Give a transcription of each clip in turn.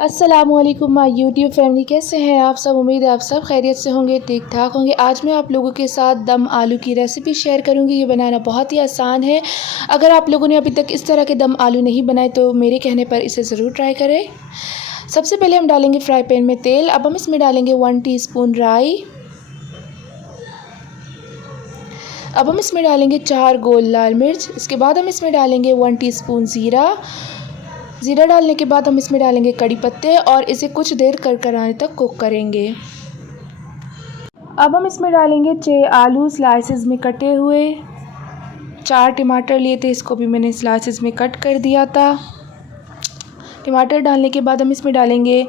अस्सलामुअलैकुम my YouTube family, कैसे हैं आप सब। उम्मीद है आप सब खैरियत से होंगे, ठीक ठाक होंगे। आज मैं आप लोगों के साथ दम आलू की रेसिपी शेयर करूंगी। ये बनाना बहुत ही आसान है। अगर आप लोगों ने अभी तक इस तरह के दम आलू नहीं बनाए तो मेरे कहने पर इसे ज़रूर ट्राई करें। सबसे पहले हम डालेंगे फ्राई पैन में तेल। अब हम इसमें डालेंगे 1 टीस्पून राई। अब हम इसमें डालेंगे 4 गोल लाल मिर्च। इसके बाद हम इसमें डालेंगे 1 टीस्पून ज़ीरा डालने के बाद हम इसमें डालेंगे कड़ी पत्ते और इसे कुछ देर करकराने तक कुक करेंगे। अब हम इसमें डालेंगे 6 आलू स्लाइसेस में कटे हुए। 4 टमाटर लिए थे, इसको भी मैंने स्लाइसेस में कट कर दिया था। टमाटर डालने के बाद हम इसमें डालेंगे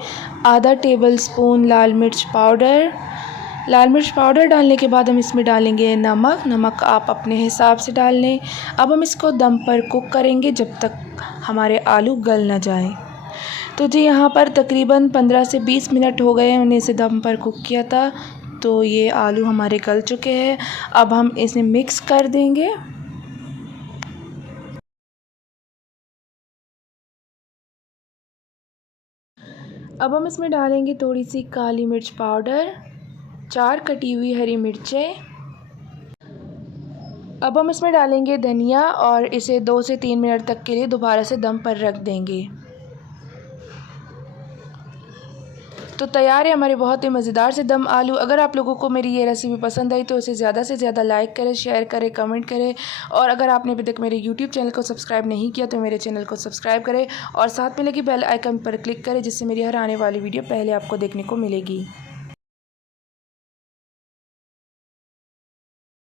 आधा टेबल स्पून लाल मिर्च पाउडर। लाल मिर्च पाउडर डालने के बाद हम इसमें डालेंगे नमक आप अपने हिसाब से डाल लें। अब हम इसको दम पर कुक करेंगे जब तक हमारे आलू गल ना जाए। तो जी यहाँ पर तकरीबन 15 से 20 मिनट हो गए हमने इसे दम पर कुक किया था। तो ये आलू हमारे गल चुके हैं। अब हम इसे मिक्स कर देंगे। अब हम इसमें डालेंगे थोड़ी सी काली मिर्च पाउडर, 4 कटी हुई हरी मिर्चें। अब हम इसमें डालेंगे धनिया और इसे 2 से 3 मिनट तक के लिए दोबारा से दम पर रख देंगे। तो तैयार है हमारे बहुत ही मज़ेदार से दम आलू। अगर आप लोगों को मेरी ये रेसिपी पसंद आई तो इसे ज़्यादा से ज़्यादा लाइक करें, शेयर करें, कमेंट करें। और अगर आपने अभी तक मेरे यूट्यूब चैनल को सब्सक्राइब नहीं किया तो मेरे चैनल को सब्सक्राइब करें और साथ में लगी बेल आइकन पर क्लिक करें, जिससे मेरी हर आने वाली वीडियो पहले आपको देखने को मिलेगी।